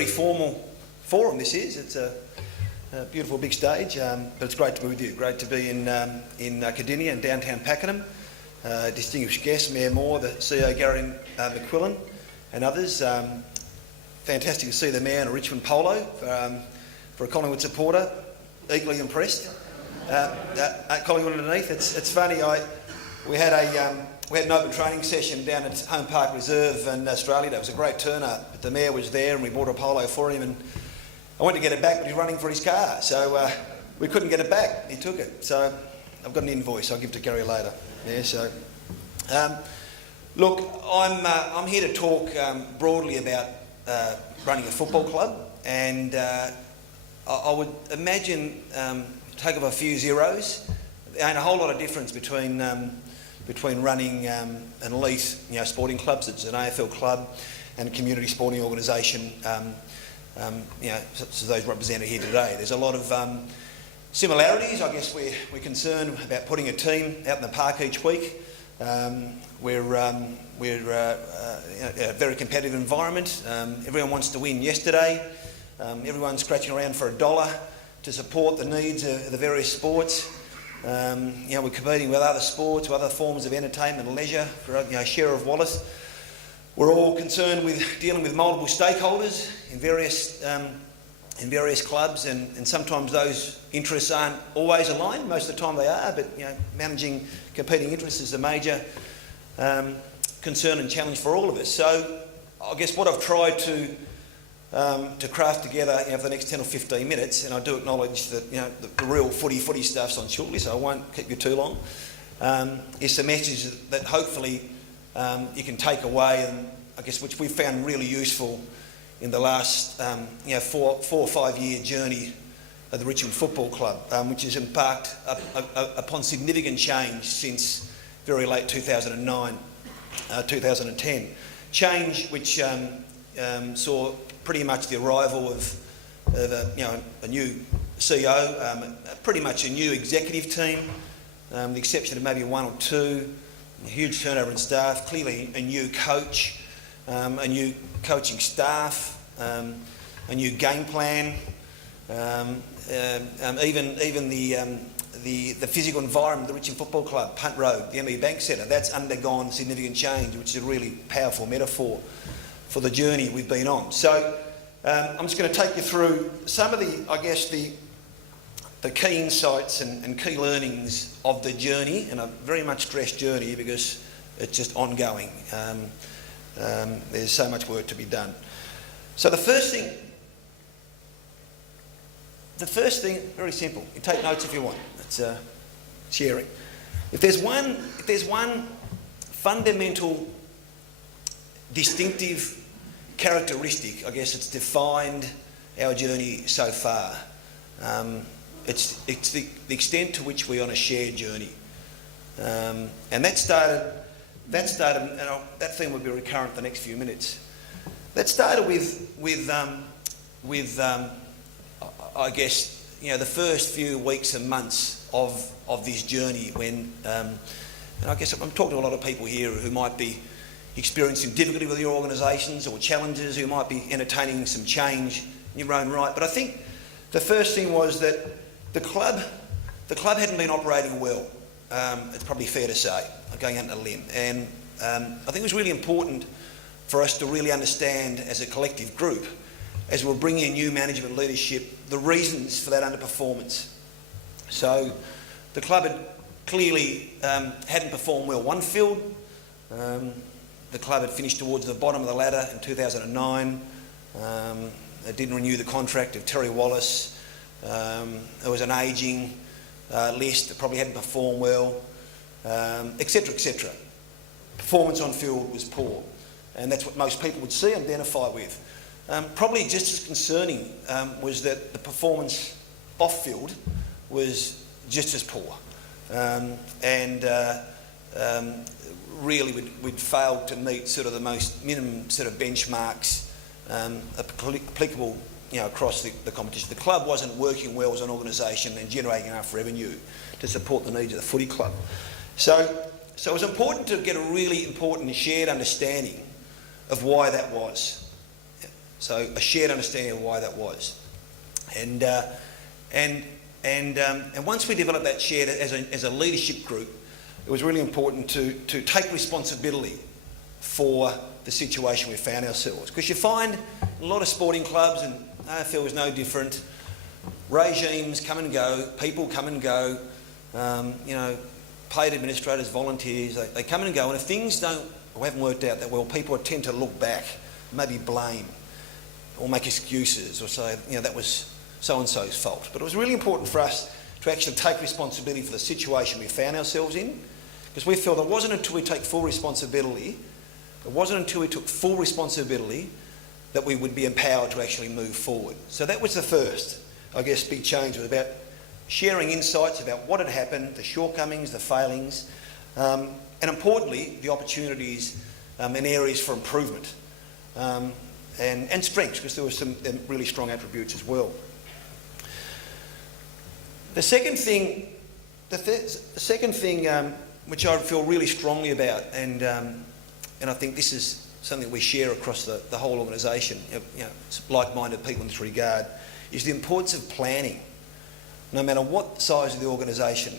very formal forum this is. It's a beautiful big stage, but it's great to be with you. Great to be in Cardinia in downtown Pakenham. Distinguished guests, Mayor Moore, the CEO Gale Richmond and others. Fantastic to see the Mayor in a Richmond polo for a Collingwood supporter. Equally impressed. Collingwood underneath. It's funny. We had an open training session down at Home Park Reserve in Australia. It was a great turnout. But the Mayor was there, and we bought a polo for him. And I went to get it back, but he was running for his car, so we couldn't get it back. He took it. So I've got an invoice. I'll give it to Gary later. Yeah. So look, I'm here to talk broadly about running a football club, and I would imagine take off a few zeros. There ain't a whole lot of difference between running an elite, sporting club, it's an AFL club, and a community sporting organisation, such as those represented here today. There's a lot of similarities. I guess we're concerned about putting a team out in the park each week. We're a very competitive environment. Everyone wants to win yesterday. Everyone's scratching around for $1 to support the needs of the various sports. We're competing with other sports, with other forms of entertainment and leisure for a share of wallet. We're all concerned with dealing with multiple stakeholders in various clubs, and sometimes those interests aren't always aligned. Most of the time they are, but managing competing interests is a major concern and challenge for all of us. So I guess what I've tried to craft together for the next 10 or 15 minutes, and I do acknowledge that the real footy stuff's on shortly, so I won't keep you too long, is some messages that hopefully you can take away, and I guess which we've found really useful in the last 4 or 5 year journey of the Richmond Football Club, which has embarked upon significant change since very late 2009, 2010. Change which saw pretty much the arrival of a new CEO, pretty much a new executive team, the exception of maybe one or two, a huge turnover in staff, clearly a new coach, a new coaching staff, a new game plan, even the physical environment of the Richmond Football Club, Punt Road, the ME Bank Centre, that's undergone significant change, which is a really powerful metaphor for the journey we've been on. So I'm just going to take you through some of the key insights and key learnings of the journey, and I very much stress journey because it's just ongoing. There's so much work to be done. So the first thing, very simple. You take notes if you want. It's sharing. If there's one fundamental, distinctive characteristic, I guess it's defined our journey so far. It's the extent to which we're on a shared journey, and that started, and that theme will be recurrent the next few minutes. That started with I guess the first few weeks and months of this journey when, and I guess I'm talking to a lot of people here who might be experiencing difficulty with your organisations or challenges, who might be entertaining some change in your own right. But I think the first thing was that the club hadn't been operating well. It's probably fair to say. I'm going out on a limb, and I think it was really important for us to really understand as a collective group, as we're bringing in new management leadership, the reasons for that underperformance. So the club had clearly hadn't performed well one field. The club had finished towards the bottom of the ladder in 2009. It didn't renew the contract of Terry Wallace. There was an ageing list that probably hadn't performed well, etc., etc. Performance on field was poor, and that's what most people would see and identify with. Probably just as concerning was that the performance off field was just as poor, and really we'd failed to meet sort of the most minimum sort of benchmarks applicable across the competition. The club wasn't working well as an organisation and generating enough revenue to support the needs of the footy club. So it was important to get a really important shared understanding of why that was. So a shared understanding of why that was. And once we developed that shared as a leadership group, it was really important to take responsibility for the situation we found ourselves. Because you find a lot of sporting clubs, and AFL was no different, regimes come and go, people come and go, paid administrators, volunteers, they come and go, and if things haven't worked out that well, people tend to look back, maybe blame, or make excuses, or say, that was so-and-so's fault. But it was really important for us to actually take responsibility for the situation we found ourselves in, because we felt it wasn't until we took full responsibility that we would be empowered to actually move forward. So that was the first, big change. It was about sharing insights about what had happened, the shortcomings, the failings, and importantly, the opportunities and areas for improvement, and strengths, because there were some really strong attributes as well. The second thing, which I feel really strongly about, and I think this is something we share across the whole organisation, like-minded people in this regard, is the importance of planning. No matter what size of the organisation,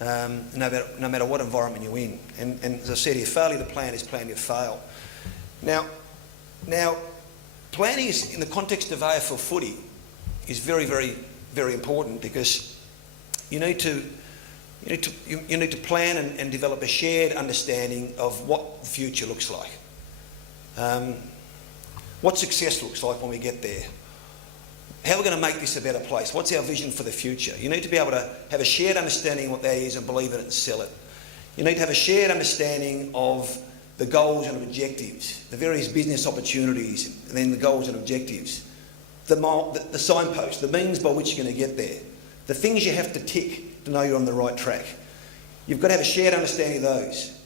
no matter what environment you're in. And as I said here, failure to plan is planning to fail. Now, planning is, in the context of AFL footy, is very, very, very important, because you need to plan and develop a shared understanding of what the future looks like. What success looks like when we get there. How we're going to make this a better place. What's our vision for the future? You need to be able to have a shared understanding of what that is and believe in it and sell it. You need to have a shared understanding of the goals and objectives, the various business opportunities, and then the goals and objectives, the signposts, the means by which you're going to get there, the things you have to tick to know you're on the right track. You've got to have a shared understanding of those.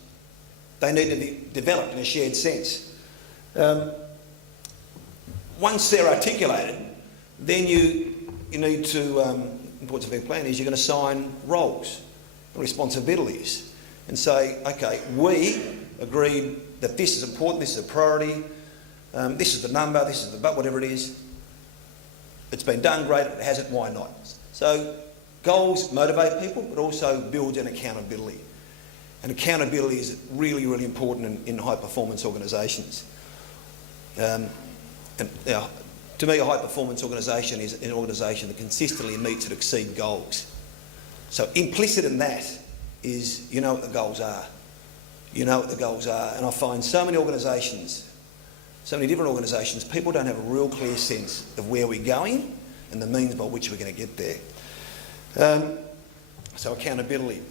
They need to be developed in a shared sense. Once they're articulated, then you need to, importance of a plan is you're going to assign roles and responsibilities and say, okay, we agreed that this is important, this is a priority, this is the number, this is the whatever it is. It's been done, great, it hasn't, why not? So goals motivate people, but also build an accountability. And accountability is really, really important in high-performance organisations. To me, a high-performance organisation is an organisation that consistently meets and exceeds goals. So implicit in that is you know what the goals are. You know what the goals are. And I find so many organisations, so many different organisations, people don't have a real clear sense of where we're going and the means by which we're going to get there. So accountability.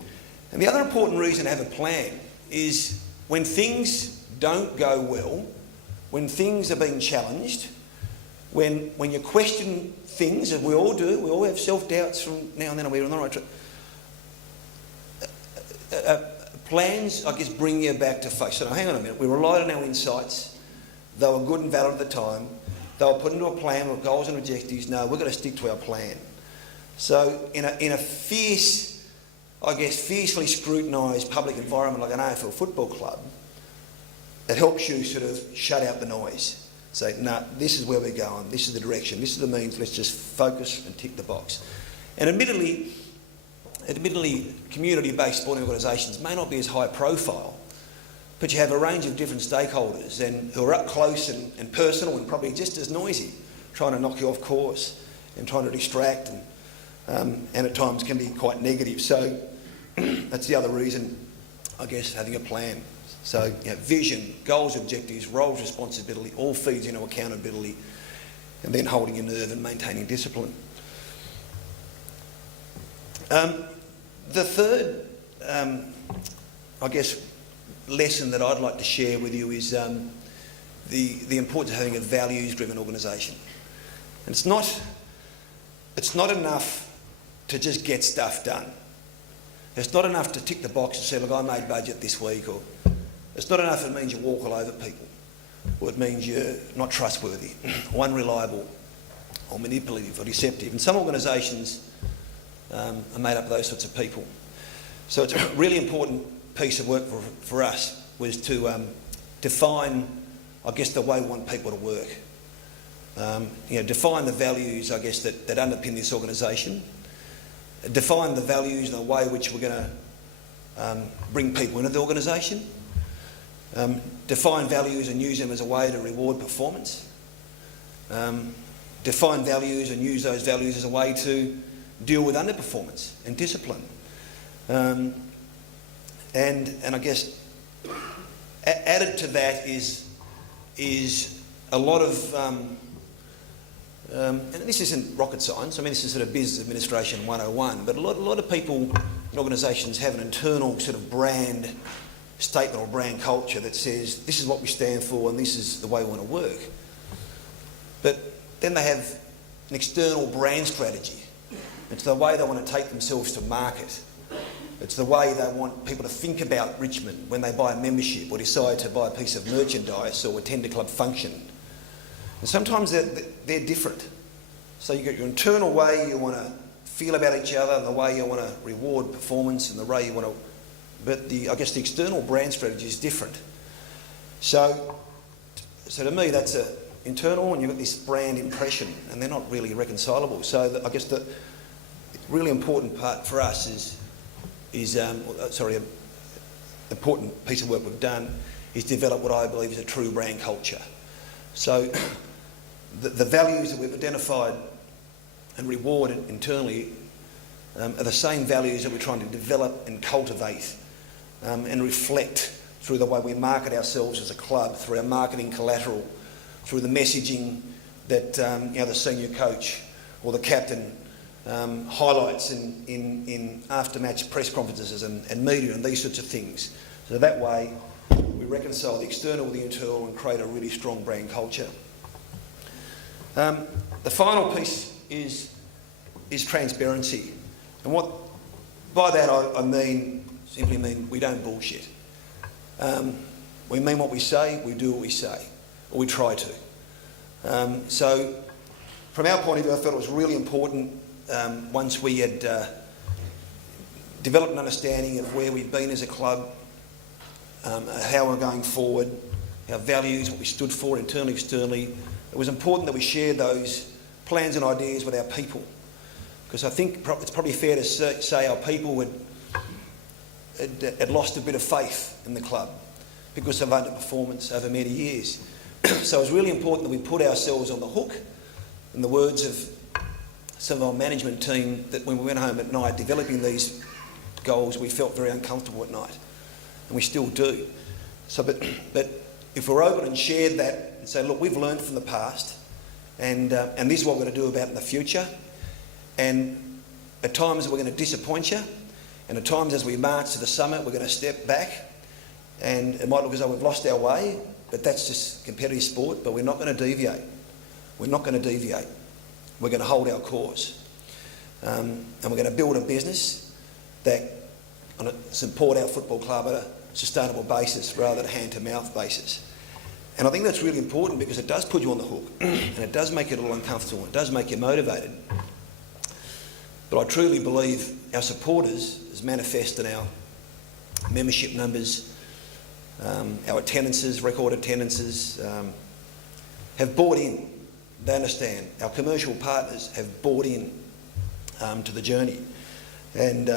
And the other important reason to have a plan is when things don't go well, when things are being challenged, when you question things, as we all do, we all have self-doubts from now and then, are we on the right track? Plans, bring you back to face. So now, hang on a minute, we relied on our insights. They were good and valid at the time. They were put into a plan with goals and objectives. No, we're going to stick to our plan. So in a fiercely scrutinised public environment like an AFL football club, it helps you sort of shut out the noise. Say, no, this is where we're going, this is the direction, this is the means, let's just focus and tick the box. And admittedly, community-based sporting organisations may not be as high profile, but you have a range of different stakeholders who are up close and personal and probably just as noisy, trying to knock you off course and trying to distract and at times can be quite negative. So that's the other reason, having a plan. So vision, goals, objectives, roles, responsibility, all feeds into accountability, and then holding your nerve and maintaining discipline. The third, lesson that I'd like to share with you is the importance of having a values-driven organisation. And it's not enough to just get stuff done. It's not enough to tick the box and say, look, I made budget this week, or it's not enough if it means you walk all over people, or it means you're not trustworthy, or unreliable, or manipulative, or deceptive. And some organisations are made up of those sorts of people. So it's a really important piece of work for us was to define, the way we want people to work. define the values, I guess, that underpin this organisation, define the values and the way in which we're going to bring people into the organisation, define values and use them as a way to reward performance, define values and use those values as a way to deal with underperformance and discipline. And I guess added to that is a lot of, and this isn't rocket science, I mean this is sort of business administration 101, but a lot of people in organisations have an internal sort of brand statement or brand culture that says this is what we stand for and this is the way we want to work. But then they have an external brand strategy. It's the way they want to take themselves to market. It's the way they want people to think about Richmond when they buy a membership or decide to buy a piece of merchandise or attend a club function. And sometimes they're different. So you've got your internal way you want to feel about each other and the way you want to reward performance and the way you want to... But I guess the external brand strategy is different. So to me that's internal and you've got this brand impression and they're not really reconcilable. So I guess the really important part for us important piece of work we've done is develop what I believe is a true brand culture. So the values that we've identified and rewarded internally are the same values that we're trying to develop and cultivate and reflect through the way we market ourselves as a club, through our marketing collateral, through the messaging that the senior coach or the captain highlights in after-match press conferences and media and these sorts of things. So that way we reconcile the external with the internal and create a really strong brand culture. The final piece is transparency. And what by that I simply mean we don't bullshit. We mean what we say, we do what we say, or we try to. So from our point of view, I felt it was really important once we had developed an understanding of where we've been as a club, how we're going forward, our values, what we stood for internally, externally. It was important that we shared those plans and ideas with our people, because I think it's probably fair to say our people had lost a bit of faith in the club because of underperformance over many years. So it was really important that we put ourselves on the hook, in the words of some of our management team, that when we went home at night developing these goals, we felt very uncomfortable at night, and we still do. So, but if we're open and shared that and say, look, we've learned from the past, and this is what we're going to do about it in the future, and at times we're going to disappoint you, and at times as we march to the summit we're going to step back, and it might look as though we've lost our way, but that's just competitive sport. But we're not going to deviate. We're not going to deviate. We're going to hold our course, and we're going to build a business that support our football club at a sustainable basis rather than a hand-to-mouth basis. And I think that's really important because it does put you on the hook and it does make you a little uncomfortable, it does make you motivated. But I truly believe our supporters, as manifest in our membership numbers, our attendances, record attendances, have bought in. They understand. Our commercial partners have bought in to the journey. And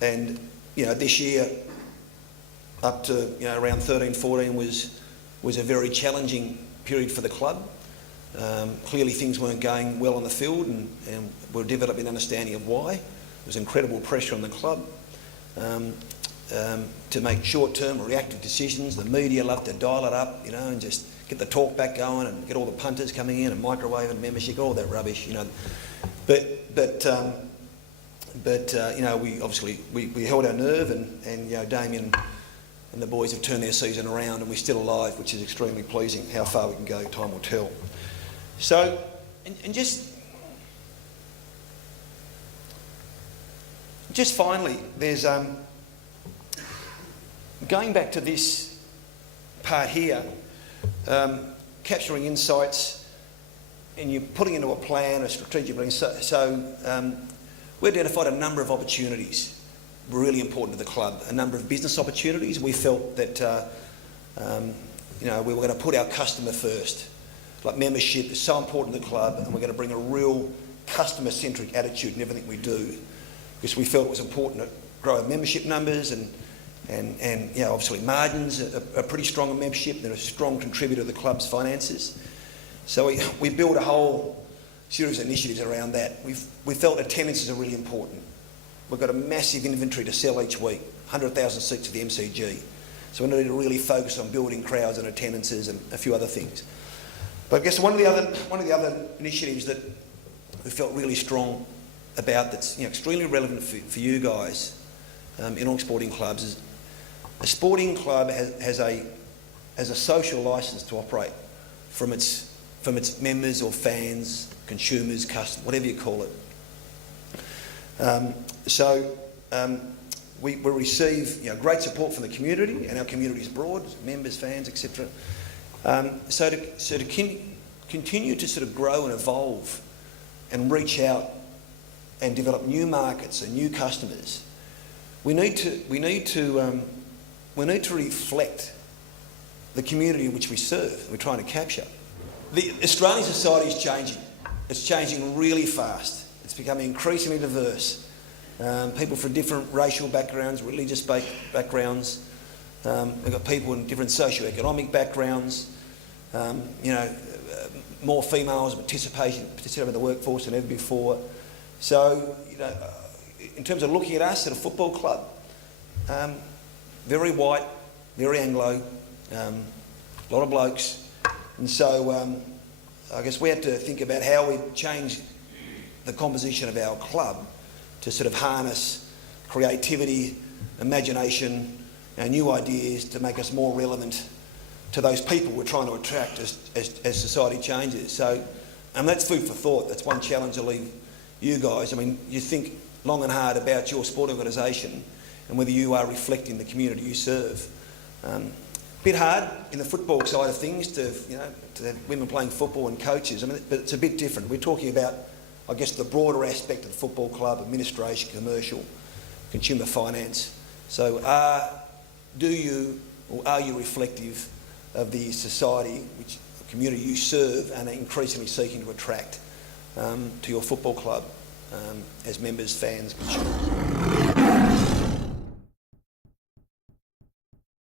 this year up to around 13, 14 was a very challenging period for the club. Clearly things weren't going well on the field, and we're developing an understanding of why. There was incredible pressure on the club to make short-term reactive decisions. The media loved to dial it up, and just get the talk back going and get all the punters coming in and microwave and membership, all that rubbish, But we obviously we held our nerve, and Damien and the boys have turned their season around, and we're still alive, which is extremely pleasing. How far we can go, time will tell. So, and just finally, there's going back to this part here, capturing insights, and you're putting into a plan, a strategic plan. So we identified a number of opportunities really important to the club, a number of business opportunities. We felt that we were going to put our customer first. like membership is so important to the club, and we're going to bring a real customer-centric attitude in everything we do, because we felt it was important to grow our membership numbers, and you know, obviously margins are pretty strong in membership. They're a strong contributor to the club's finances. So we built a whole series of initiatives around that. We felt attendances are really important. We've got a massive inventory to sell each week, 100,000 seats at the MCG. So we need to really focus on building crowds and attendances and a few other things. But I guess one of the other initiatives that we felt really strong about, that's, you know, extremely relevant for you guys in all sporting clubs, is a sporting club has a social licence to operate from its members or fans, consumers, customers, whatever you call it. We receive, you know, great support from the community, and our community is broad, members, fans, etc. So to continue to sort of grow and evolve and reach out and develop new markets and new customers, we need to reflect the community in which we serve, we're trying to capture. The Australian society is changing. It's changing really fast. It's becoming increasingly diverse. People from different racial backgrounds, religious backgrounds. We've got people in different socio-economic backgrounds. You know, more females participating in the workforce than ever before. So, you know, in terms of looking at us at a football club, very white, very Anglo, a lot of blokes. And so I guess we had to think about how we change the composition of our club to sort of harness creativity, imagination, and new ideas to make us more relevant to those people we're trying to attract as society changes. So that's food for thought. That's one challenge I leave you guys. I mean, you think long and hard about your sport organisation and whether you are reflecting the community you serve. Bit hard in the football side of things to have women playing football and coaches. I mean, but it's a bit different. We're talking about, I guess, the broader aspect of the football club: administration, commercial, consumer finance. So, are you reflective of the society, which the community you serve, and are increasingly seeking to attract to your football club as members, fans, consumers?